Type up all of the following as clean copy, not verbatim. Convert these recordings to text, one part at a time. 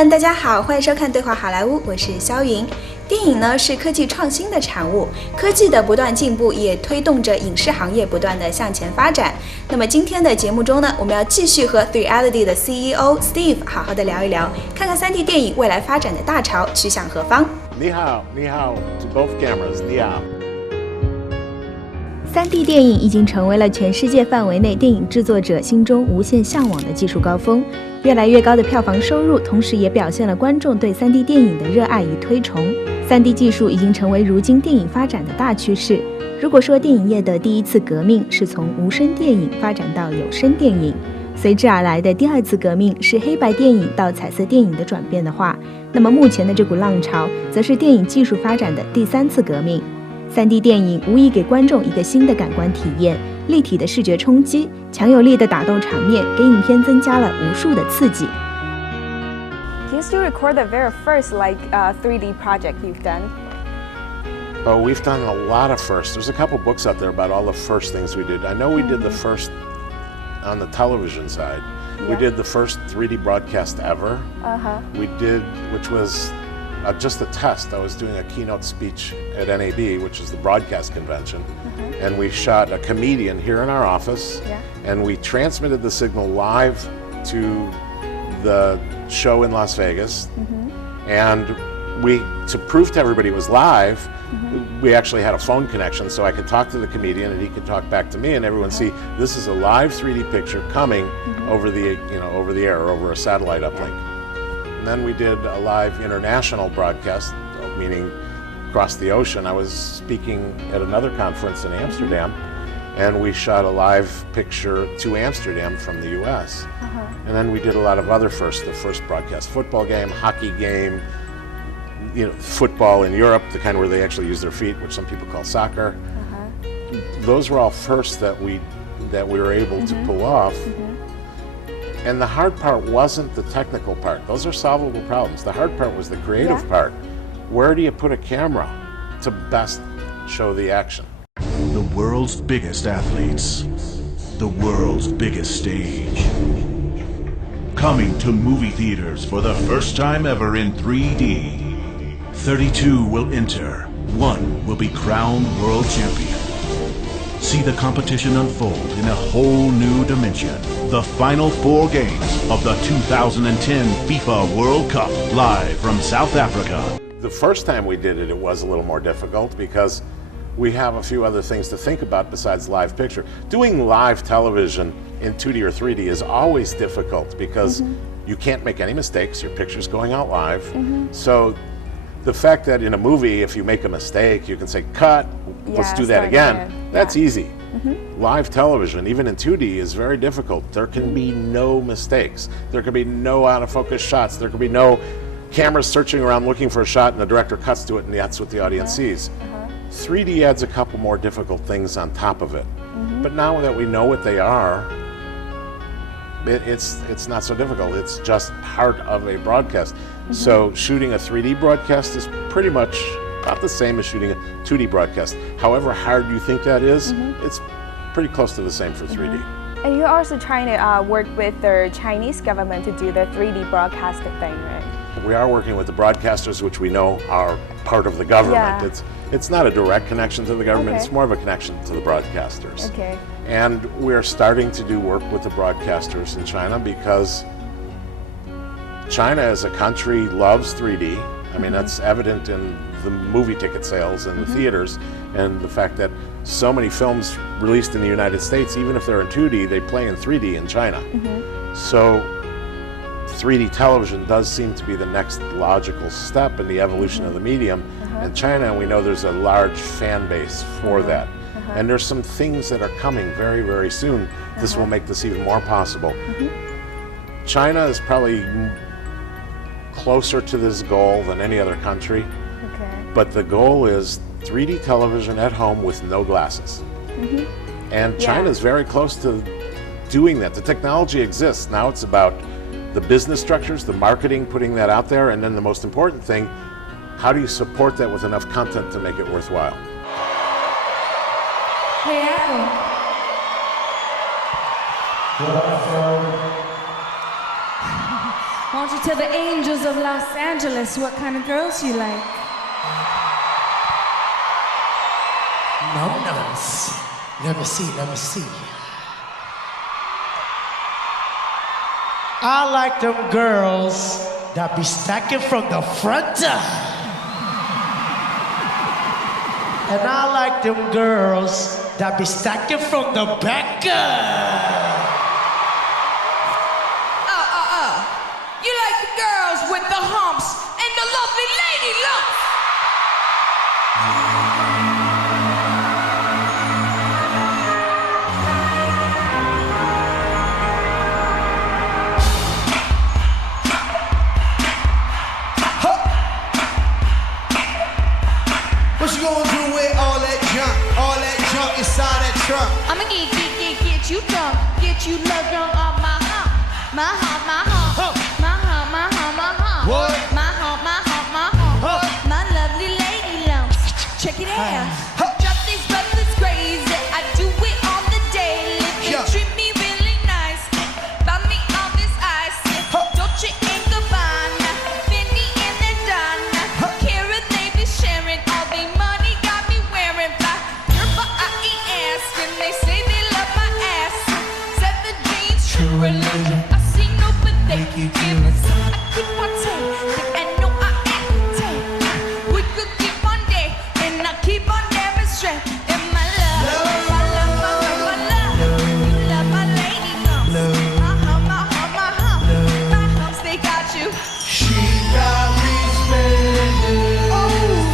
们，大家好，欢迎收看对话好莱坞，我是肖云。电影呢是科技创新的产物，科技的不断进步也推动着影视行业不断的向前发展。那么今天的节目中呢，我们要继续和 3D 的 CEO Steve 好好的聊一聊，看看 3D 电影未来发展的大潮去向何方。你好 to both cameras, 你好。3D 电影已经成为了全世界范围内电影制作者心中无限向往的技术高峰，越来越高的票房收入，同时也表现了观众对 3D 电影的热爱与推崇。3D 技术已经成为如今电影发展的大趋势。如果说电影业的第一次革命是从无声电影发展到有声电影，随之而来的第二次革命是黑白电影到彩色电影的转变的话，那么目前的这股浪潮则是电影技术发展的第三次革命。3D 电影无疑给观众一个新的感官体验，立体的视觉冲击，强有力的打斗场面，给影片增加了无数的刺激。Can you still record the very first 3D project you've done? Oh, we've done a lot of firsts. There's a couple books out there about all the first things we did. I know we did the first on the television side. Yeah. We did the first 3D broadcast ever. We did, which was just a test. I was doing a keynote speech at NAB, which is the broadcast convention, and we shot a comedian here in our office, and we transmitted the signal live to the show in Las Vegas, and to prove to everybody it was live, we actually had a phone connection so I could talk to the comedian and he could talk back to me, and everyone see this is a live 3D picture coming over the air or over a satellite uplink. And then we did a live international broadcast, meaning across the ocean. I was speaking at another conference in Amsterdam, and we shot a live picture to Amsterdam from the US. And then we did a lot of other firsts, the first broadcast football game, hockey game, football in Europe, the kind where they actually use their feet, which some people call soccer. Those were all firsts that we were able to pull off. And the hard part wasn't the technical part. Those are solvable problems. The hard part was the creative part. Where do you put a camera to best show the action? The world's biggest athletes. The world's biggest stage. Coming to movie theaters for the first time ever in 3D. 32 will enter. One will be crowned world champion. See the competition unfold in a whole new dimension. The final 4 games of the 2010 FIFA World Cup, live from South Africa. The first time we did it, it was a little more difficult because we have a few other things to think about besides live picture. Doing live television in 2D or 3D is always difficult because you can't make any mistakes. Your picture's going out live. So the fact that in a movie, if you make a mistake, you can say, cut, let's do that again. That's easy. Live television, even in 2D, is very difficult. There can be no mistakes. There can be no out-of-focus shots. There can be no cameras searching around looking for a shot and the director cuts to it and that's what the audience sees. 3D adds a couple more difficult things on top of it. But now that we know what they are, it's not so difficult. It's just part of a broadcast. So shooting a 3D broadcast is pretty much about the same as shooting a 2D broadcast. However hard you think that is, it's pretty close to the same for 3D. And you're also trying to work with the Chinese government to do the 3D broadcast thing, right? We are working with the broadcasters, which we know are part of the government. It's not a direct connection to the government, it's more of a connection to the broadcasters. And we're starting to do work with the broadcasters in China because China as a country loves 3D. I mean, that's evident in the movie ticket sales in the theaters, and the fact that so many films released in the United States, even if they're in 2D, they play in 3D in China. So 3D television does seem to be the next logical step in the evolution of the medium. In China, we know there's a large fan base for that. And there's some things that are coming very, very soon. This will make this even more possible. China is probably closer to this goal than any other country. But the goal is 3D television at home with no glasses. And China is very close to doing that. The technology exists. Now it's about the business structures, the marketing, putting that out there, and then the most important thing, how do you support that with enough content to make it worthwhile? Why don't you tell the angels of Los Angeles what kind of girls you like? Nums. Let me see. I like them girls that be stacking from the front. And I like them girls that be stacking from the back. You like the girls with the humps and the lovely lady lumps. What you gonna do with all that junk inside that trunk? I'ma get you drunk, get you love drunk off my hump, my hump, my hump, my hump, my hump, my hump, What? my hump, my hump, my hump, my lovely lady lumps. Check it out. Drop these brothers crazy. I do it on the daily. They treat me really nice. Buy me all this ice. Dolce and Gabbana, Fendi and the Donna. Kara, they be sharing all they money. Got me wearing fly. Purple IES, and they say they love my ass. Said the jeans, true religion. I see no, but they keep giving. I keep on taking, and no, I ain't taking. We could keep on day, and I keep on demonstrating. In my love, my love, my love, my love. You love my lady lumps. My hump, my hump, my hump. My humps, they got you. She got me spending.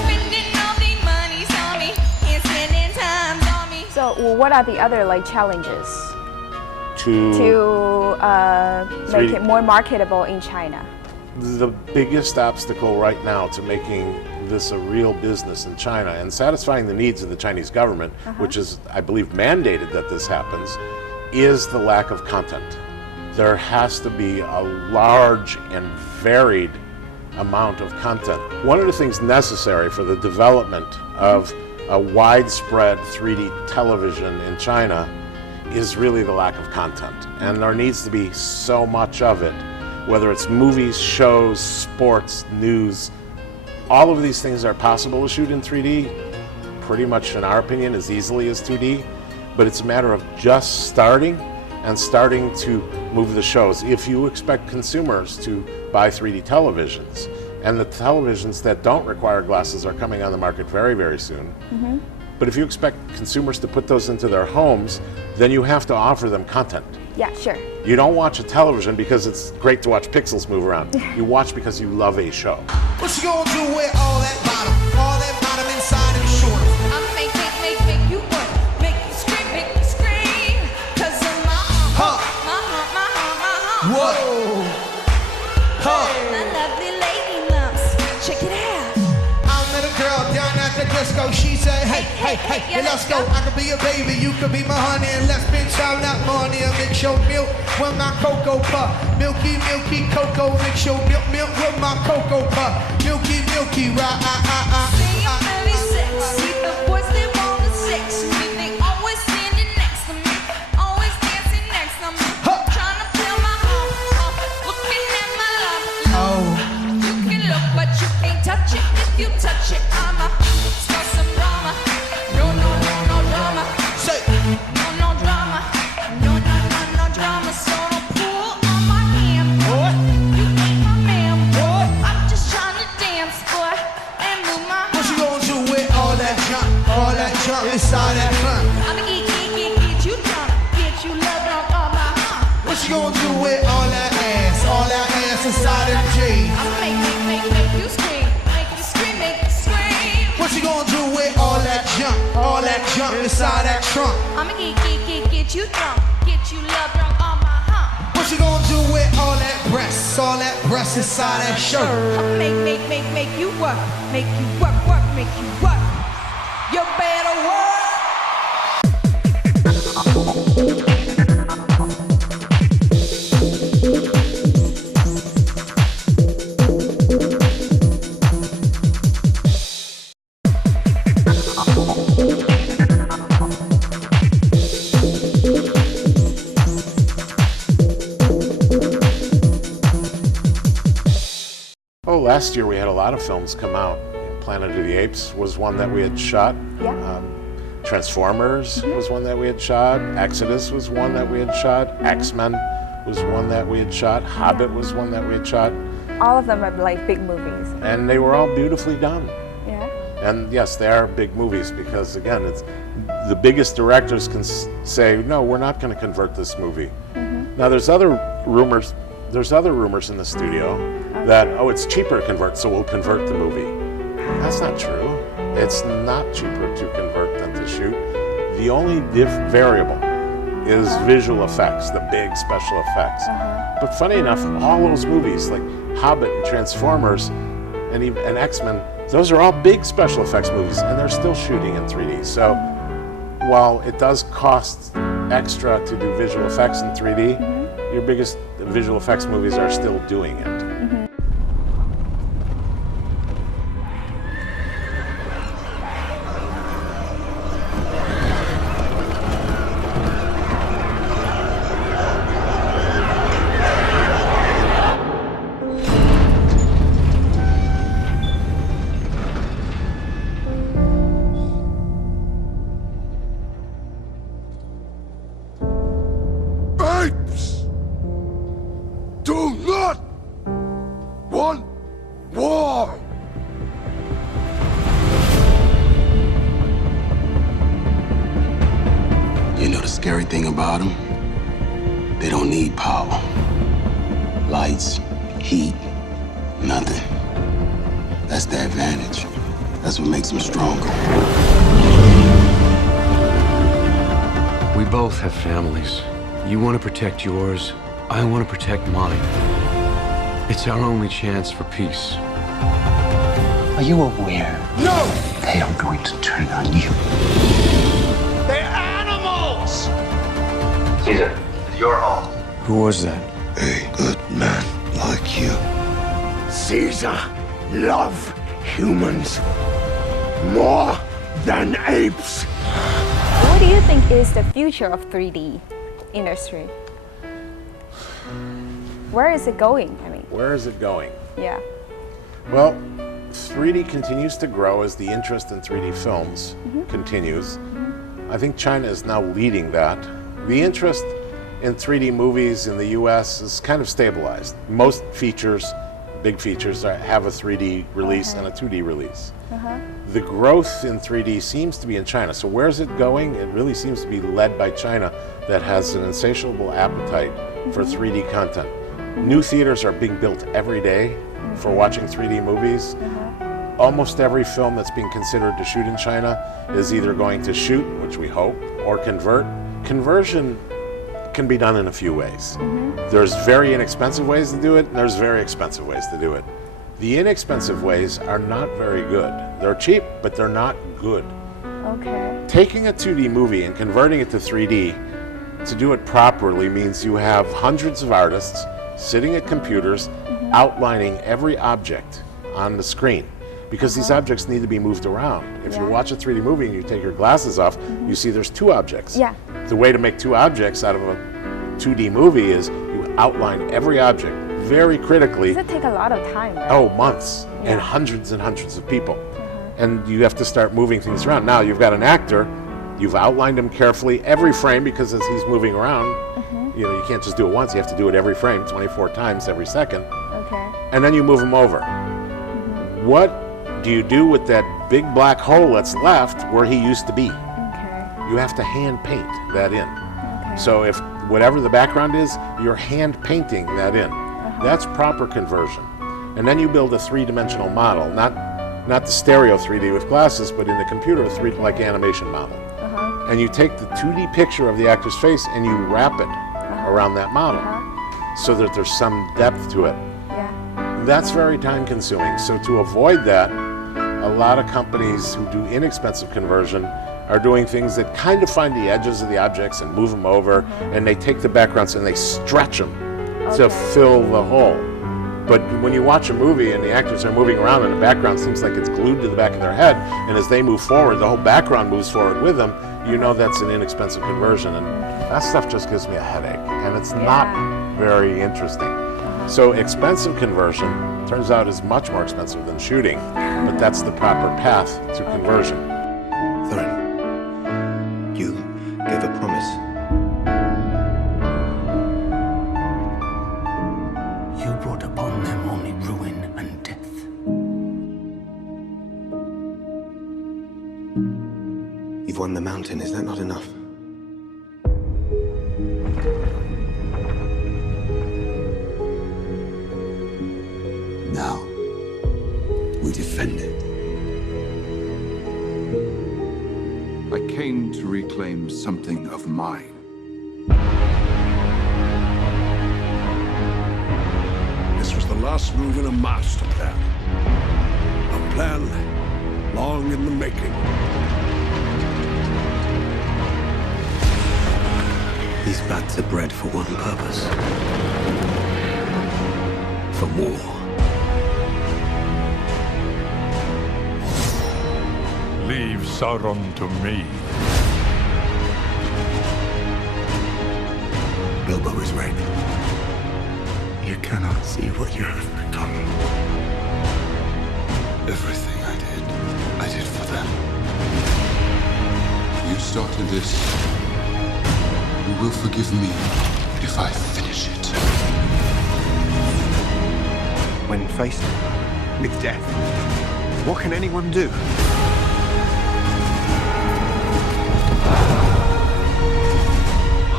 Spending all these monies on me, and spending times on me. So what are the other like challenges to make it more marketable in China? The biggest obstacle right now to making this a real business in China and satisfying the needs of the Chinese government, which is, I believe, mandated that this happens, is the lack of content. There has to be a large and varied amount of content. One of the things necessary for the development of a widespread 3D television in China is really the lack of content. And there needs to be so much of it, whether it's movies, shows, sports, news. All of these things are possible to shoot in 3D, pretty much in our opinion as easily as 2D, but it's a matter of just starting to move the shows. If you expect consumers to buy 3D televisions, and the televisions that don't require glasses are coming on the market very, very soon, but if you expect consumers to put those into their homes, then you have to offer them content. Yeah, sure. You don't watch a television because it's great to watch pixels move around. You watch because you love a show. What you gonna do with all that bottom inside them shorts? I'ma make you work, make you scream, 'cause of my hump, my hump, my hump, my hump. Whoa. My lovely lady lumps. Check it out. I met a girl down at the disco. She said, hey, let's go. I could be your baby, you could be my honey, and let's bitch out that money and mix your milk with my cocoa puff. Milky cocoa, mix your milk with my cocoa puff. Milky, right? Sing it really sexy. The boys they wanna sex me. They always standing next to me, always dancing next to me. Trying to feel my hump, looking at my love. You can look, but you can't touch it. If you touch it, I'ma start some drama. No drama. Say, No drama. No drama. So don't pull on my hand, boy. You ain't my man, boy. I'm just trying to dance, boy, and move my what you hump. gonna do with all that junk inside that trunk? I'ma get you drunk, get you love drunk on my hump. What you gonna do with all that ass inside that jeans? I'ma make you scream, make you scream. What you gonna do with all that junk inside that trunk? I'ma get you drunk, get you love drunk on my hump. What you gonna do with all that breast inside that shirt? I'ma make you work, make you work. You better work. last year we had a lot of films come out. Planet of the Apes was one that we had shot. Yeah. Transformers was one that we had shot. Exodus was one that we had shot. X-Men was one that we had shot. Hobbit was one that we had shot. All of them are like big movies. And they were all beautifully done. Yeah. And yes, they are big movies because, again, it's the biggest directors can say, no, we're not going to convert this movie. Now, there's other rumors in the studio that, oh, it's cheaper to convert, so we'll convert the movie. That's not true. It's not cheaper to convert than to shoot. The only variable is visual effects, the big special effects. But funny enough, all those movies like Hobbit and Transformers and X-Men, those are all big special effects movies, and they're still shooting in 3D. So while it does cost extra to do visual effects in 3D, your biggest visual effects movies are still doing it. Do not want war! You know the scary thing about them? They don't need power. Lights, heat, nothing. That's the advantage. That's what makes them stronger. We both have families. You want to protect yours. I want to protect mine. It's our only chance for peace. Are you aware? No! They are going to turn on you. They're animals! Caesar, it's your home. Who was that? A good man like you. Caesar love humans more than apes. What do you think is the future of 3D industry? Where is it going? I mean, Where is it going? yeah. Well, 3D continues to grow as the interest in 3D films continues. I think China is now leading that. The interest in 3D movies in the US is kind of stabilized. Most features, big features, have a 3D release and a 2D release. The growth in 3D seems to be in China. So where's it going? It really seems to be led by China that has an insatiable appetite for 3D content. New theaters are being built every day for watching 3D movies. Almost every film that's being considered to shoot in China is either going to shoot, which we hope, or convert. Conversion can be done in a few ways. There's very inexpensive ways to do it, and there's very expensive ways to do it. The inexpensive ways are not very good. They're cheap, but they're not good. Okay. Taking a 2D movie and converting it to 3D to do it properly means you have hundreds of artists sitting at computers outlining every object on the screen, because these objects need to be moved around. If you watch a 3D movie and you take your glasses off, you see there's two objects. Yeah. The way to make two objects out of a 2D movie is you outline every object very critically. Does it take a lot of time? Right? Oh, months and hundreds of people. And you have to start moving things around. Now you've got an actor, you've outlined him carefully every frame, because as he's moving around, you know, you can't just do it once, you have to do it every frame, 24 times every second. Okay. And then you move him over. What do you do with that big black hole that's left where he used to be? Okay. You have to hand paint that in. Okay. So if whatever the background is, you're hand painting that in. That's proper conversion. And then you build a three-dimensional model, not the stereo 3D with glasses, but in the computer, like animation model. And you take the 2D picture of the actor's face and you wrap it around that model so that there's some depth to it. Yeah. That's very time-consuming. So to avoid that, a lot of companies who do inexpensive conversion are doing things that kind of find the edges of the objects and move them over, and they take the backgrounds and they stretch them to fill the hole. But when you watch a movie and the actors are moving around and the background seems like it's glued to the back of their head, and as they move forward, the whole background moves forward with them, you know that's an inexpensive conversion. And that stuff just gives me a headache, and it's not very interesting. So expensive conversion turns out is much more expensive than shooting, but that's the proper path to conversion. Thorin, you gave a promise. You brought upon them only ruin and death. You've won the mountain, is that not enough? Now, we defend it. I came to reclaim something of mine. This was the last move in a master plan. A plan long in the making. These bats are bred for one purpose. For war. Leave Sauron to me. Bilbo is right. You cannot see what you have become. Everything I did for them. You started this. You will forgive me if I finish it. When faced with death, what can anyone do?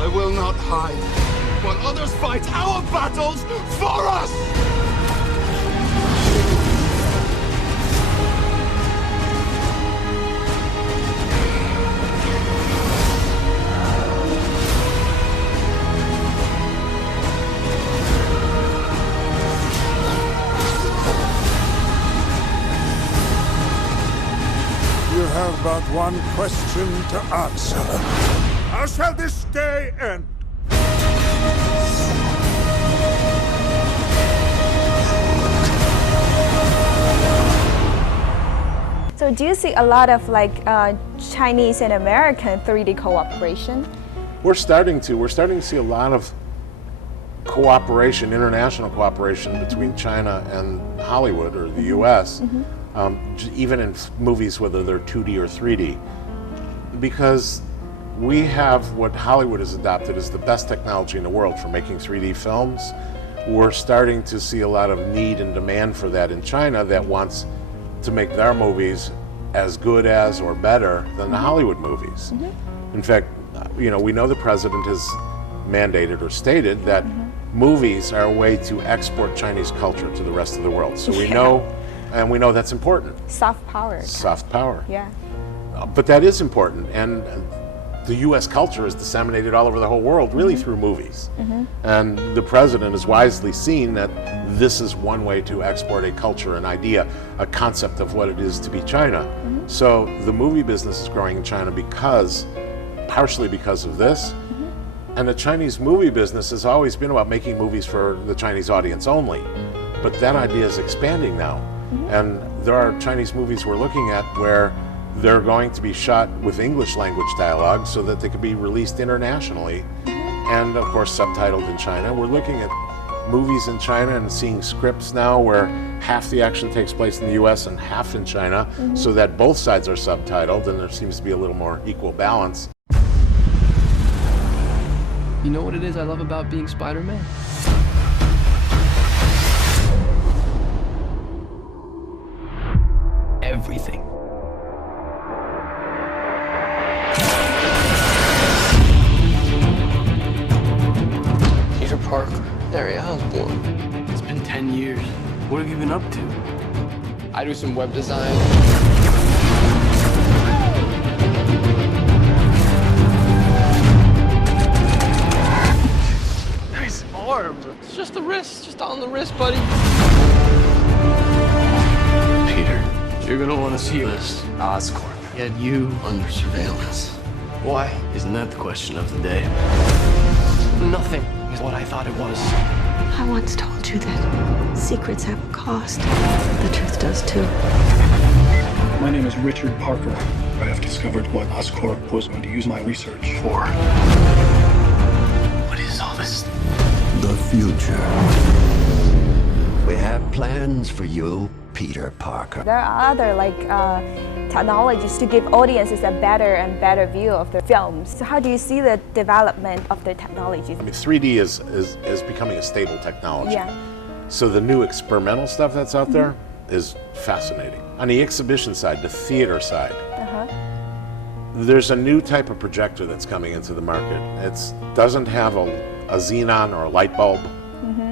I will not hide while others fight our battles for us! You have but one question to answer. How shall this day end? So do you see a lot of Chinese and American 3D cooperation? We're starting to see a lot of cooperation, international cooperation between China and Hollywood or the US, even in movies, whether they're 2D or 3D, because we have what Hollywood has adopted as the best technology in the world for making 3D films. We're starting to see a lot of need and demand for that in China that wants to make their movies as good as or better than the Hollywood movies. In fact, we know the president has mandated or stated that movies are a way to export Chinese culture to the rest of the world. So we know that's important. Soft power. Soft power. Yeah. But that is important, and the US culture is disseminated all over the whole world really through movies. And the president has wisely seen that this is one way to export a culture, an idea, a concept of what it is to be China. So the movie business is growing in China partially because of this. And the Chinese movie business has always been about making movies for the Chinese audience only. But that idea is expanding now. And there are Chinese movies we're looking at where they're going to be shot with English language dialogue so that they could be released internationally and of course subtitled in China. We're looking at movies in China and seeing scripts now where half the action takes place in the US and half in China, so that both sides are subtitled and there seems to be a little more equal balance. You know what it is I love about being Spider-Man? Everything. Peter Parker, Harry Osborn. It's been 10 years. What have you been up to? I do some web design. Nice arm. It's just the wrist, just on the wrist, buddy. Peter, you're gonna want to see this. Oscorp had you under surveillance. Why? Isn't that the question of the day? Nothing is what I thought it was. I once told you that secrets have a cost. The truth does too. My name is Richard Parker. I have discovered what Oscorp was going to use my research for. What is all this? The future. We have plans for you, Peter Parker. There are other technologies to give audiences a better and better view of the films. So how do you see the development of the technologies? I mean, 3D is becoming a stable technology. Yeah. So the new experimental stuff that's out there is fascinating. On the exhibition side, the theater side, there's a new type of projector that's coming into the market. It doesn't have a xenon or a light bulb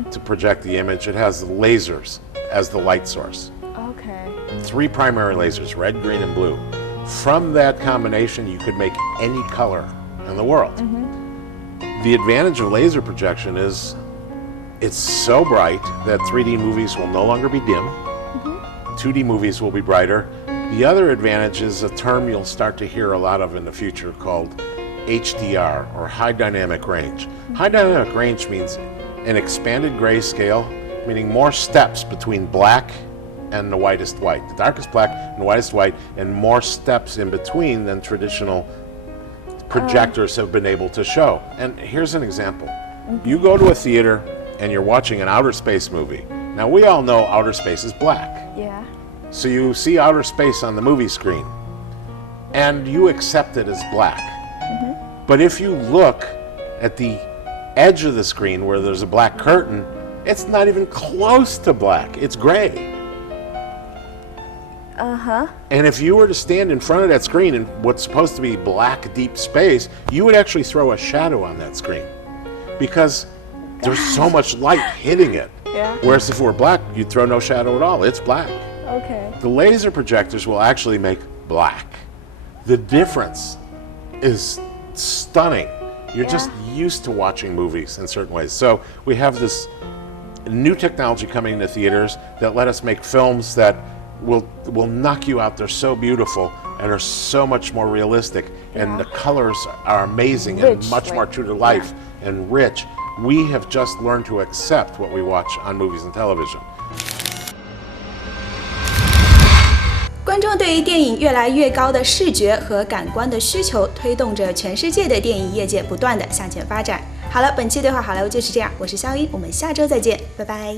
to project the image. It has lasers as the light source. Okay. 3 primary lasers, red, green, and blue. From that combination, you could make any color in the world. The advantage of laser projection is it's so bright that 3D movies will no longer be dim. 2D movies will be brighter. The other advantage is a term you'll start to hear a lot of in the future called HDR, or high dynamic range. High dynamic range means an expanded grayscale, meaning more steps between black and the whitest white. The darkest black and the whitest white, and more steps in between than traditional projectors have been able to show. And here's an example. You go to a theater and you're watching an outer space movie. Now, we all know outer space is black. Yeah. So you see outer space on the movie screen, and you accept it as black. But if you look at the edge of the screen where there's a black curtain, it's not even close to black. It's gray. And if you were to stand in front of that screen in what's supposed to be black, deep space, you would actually throw a shadow on that screen because there's so much light hitting it. Yeah. Whereas if it were black, you'd throw no shadow at all. It's black. Okay. The laser projectors will actually make black. The difference is stunning. You're just used to watching movies in certain ways. So we have this new technology coming into theaters that let us make films that will knock you out. They're so beautiful and are so much more realistic, and the colors are amazing and much more true to life and rich. We have just learned to accept what we watch on movies and television. 观众对于电影越来越高的视觉和感官的需求，推动着全世界的电影业界不断的向前发展。好了，本期对话好莱坞就是这样，我是肖一，我们下周再见，拜拜。